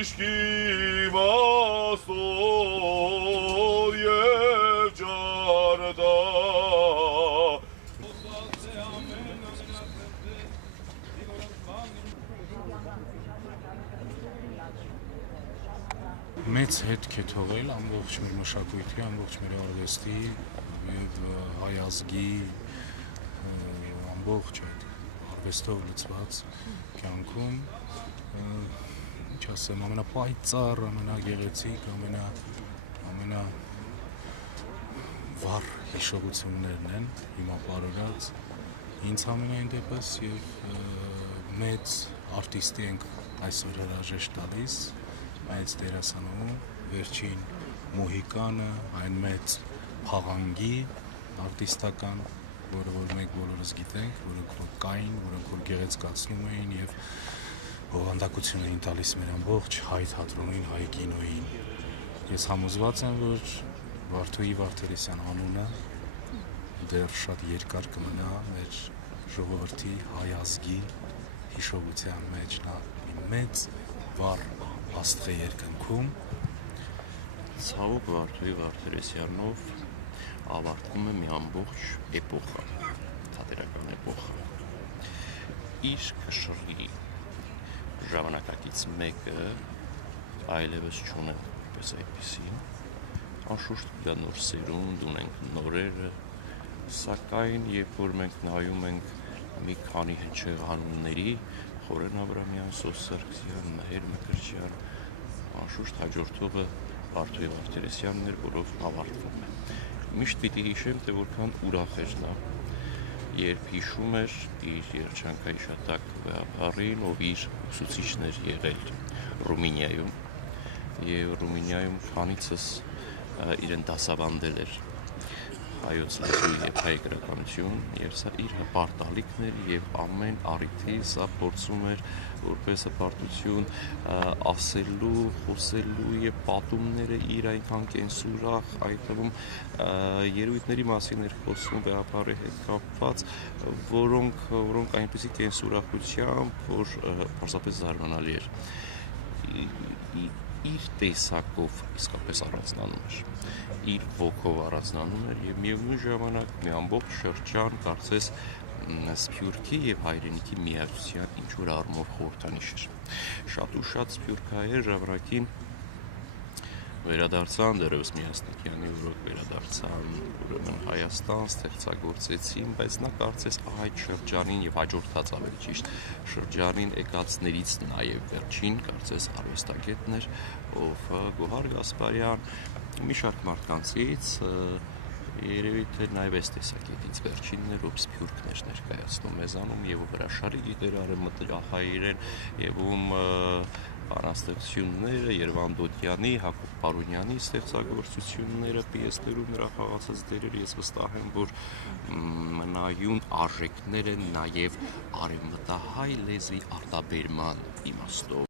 Իշկի մասով և ճարդա Մեծ հետք է թողել ամբողջ մեր մշակույթի, ամբողջ մեր արվեստի և հայ ազգի ամբողջ այդ արվեստով լցված կյանքում ինչ ասեմ, ամենապայծառ, ամենագեղեցիկ, ամենավառ հիշողություններն են հիմա պարուրած ինձ համենայն դեպս և մեծ արտիստի ենք այսօր հրաժեշտ տալիս մեծ դերասանուհու, վերջին Մոհիկանը, այն մեծ փաղանգի արտիստական, որը որ մենք բոլորս գիտենք, որոնք որ կային, որոնք որ գեղեցկացնում էին և բովանդակություն էին տալիս մեր ամբողջ հայ թատրոնին, հայ կինոյին։ Ես համոզված եմ, որ Վարդուհի Վարդերեսյան անունը դեռ շատ երկար կմնա մեր ժողովրդի հայ ազգի հիշողության մեջ, նա մի մեծ վառ աստղ է երկնքում։ Ցավոք Վարդուհի Վարդերեսյանով ավարտվում է մի ամբողջ էպոխա, թատերական էպոխա։ Իր կշռի ժամանակակից մեկը այլևս չունենք պես այդպիսին, անշուշտ կա նոր սերունդ, ունենք նորերը, սակայն երբ որ մենք նայում ենք մի քանի հնչեղ անունների, Խորեն Աբրամյան, Սոս Սարգսյան, Նահեր Մկրտչյան, անշուշտ հաջորդողը Վարդուհի Վարդերեսյանն էր, որով ավարտվում է։ Միշտ պիտի հիշեմ, թե որքան ուրախ էր նա, երբ հիշում էր իր երջանկահիշատակ վեհապարին, ով իր ուսուցիչն էր եղել Ռումինիայում, և Ռումինիայում քանիցս իրեն դասավանդել էր հայոց լեզու և հայ գրականություն, և սա իր հպարտալիքն էր և ամեն առիթի սա փորձում էր որպես հպարտություն ասելու, խոսելու և պատումները իր այնքան կենսուրախ, այդ թվում երևույթների մասին էր խոսում վեհապարի հետ կապված, որոնք այնպիսի կենսուրախությամբ, որ պարզապես զարմանալի էր։ Իր տեսակով իսկապես առանձնանում էր, իր ոգով առանձնանում էր և միևնույն ժամանակ մի ամբողջ շրջան կարծես Սփյուռքի և հայրենիքի միացության ինչ-որ առումով խորհրդանիշ էր։ Շատ ու շատ սփյուռքահայեր ժամանակին վերադարձան, դեռևս Միասնիկյանի օրոք վերադարձան ուրեմն Հայաստան, ստեղծագործեցին, բայց նա կարծես այդ շրջանին և հաջորդած ավելի ճիշտ շրջանին եկածներից նաև վերջին կարծես արվեստագետն էր, ով Գոհար Գասպարյան, մի շարք մարդկանցից երևի թե նաև այս տեսակետից վերջինն էր, ով սփյուռքն էր ներկայացնում մեզանում և ով հրաշալի գիտեր արևմտահայերեն և ում բանաստեղծությունները, Երվանդոդյանի, Հակոբ Պարունյանի ստեղծագործությունները, պիեսներում նրա խաղացած դերերը, ես վստահ եմ, որ մնայուն արժեքներ են նաև արևմտահայ լեզվի արտաբերման իմաստով։